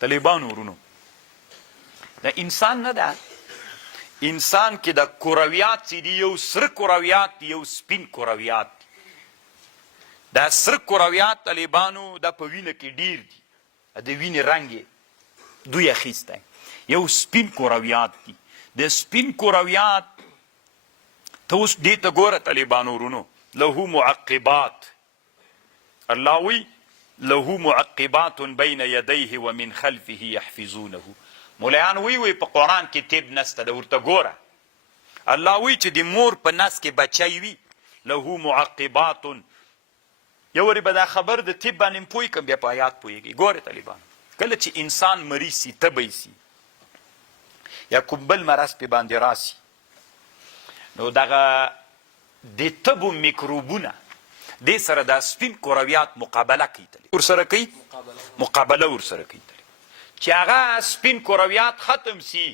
طالبانو ورونو دا انسان نه ده، انسان کې د کرویات چې دي یو سره کرویات دي یو سپین کرویات دي. دا سره کرویات طالبانو دا په وینه کې ډیر دي، د وینې رنګ یې دوی اخیستی. یو سپین کرویات دي. د سپین کرویات ته اوس دې ته ګوره طالبانو ورونو، له معقبات، الله وی له معقبات بین یدیه ومن خلفه یحفظونه. مولیان وی په قرآن کې طب نسته ده، ورته ګوره. الله وی چې د مور په نس کې بچی وي، له معقبات. یو وری به دا خبر د طب باندې پوی کم، بیا په آیات پوهېږي. ګورې طالبان، کله چې انسان مریض سي، تبی سي یا کوم بل مرض پې باندې راسي، نو دغه د تبو میکروبونه دې سره دا سپین کرویات مقابله کوي، ورسره کوي مقابله ورسره کوي. چې هغه سپین کرویات ختم سي،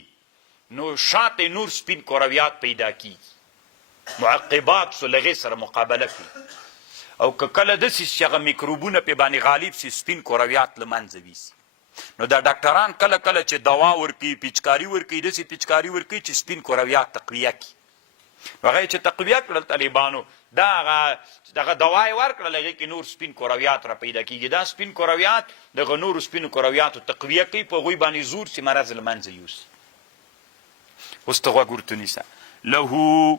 نو شاته نور سپین کرویات پیدا کیږي، معقبات سو لغې سره مقابله کوي. او که کله داسې چې هغه میکروبونه پې باندې غالب سي، سپین کرویات له منځه ویسي، نو دا ډاکټران کله کله چې دوا ورکوي، پیچکاري ورکوي، داسې پیچکاري ورکوي چې سپین کرویات تقویه کړي. نو هغه یې چې تقویه کړل طالبانو، دا هغه دوا یې ورکړل، هغې کې نور سپین کرویات را پیدا کېږي. دا سپین کرویات دغه نورو سپینو کرویاتو تقویه کوي، په هغوی باندې زور چې مرض له منځه یوسي. اوس ته غوږ ورته نیسه. له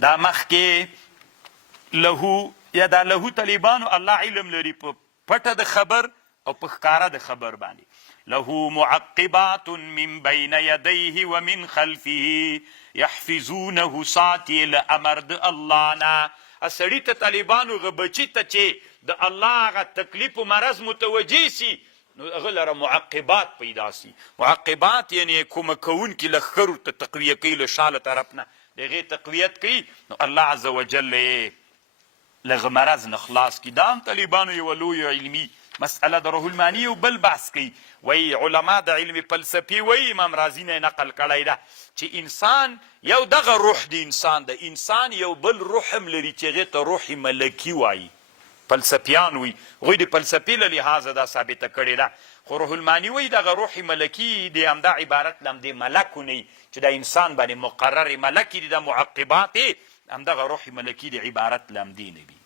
دا مخکې له یا دا له طالبانو الله علم لري په پټه د خبر او په ښکاره د خبر باندې. له معقبات من بین یدیه ومن خلفه یحفظونه، ساتي له امر د الله نه. سړي ته طالبانو هغه بچي ته چې د الله هغه تکلیف و مرض متوجه سي، نو هغه لره معقبات پیدا سي. معقبات یعنی کومک کوونکي لښکرو ته تقویه کوي، له شا له طرف نه د هغې تقویت کوي، نو الله عز وجل یې لغه مرض نه خلاص کړي. دا هم طالبانو یوه لویه علمي مسئله د روح المانی یو بل بحث کوي. وی علما د علم فلسفي وی امام رازي نه نقل کړی ده چې انسان یو دغه روح د انسان یو بل روح هم لري چې هغې ته روح ملکي وایي. فلسفیان وی، هغوی د فلسفې له لحاظه دا ثابته کړې ده. خو روح المانی وی دغه روح ملکي د همدا عبارت له همدې ملکو نه چې د انسان باندې مقرر ملکي دي، د معقبات همدغه روح ملکي د عبارت له همدې نه وي.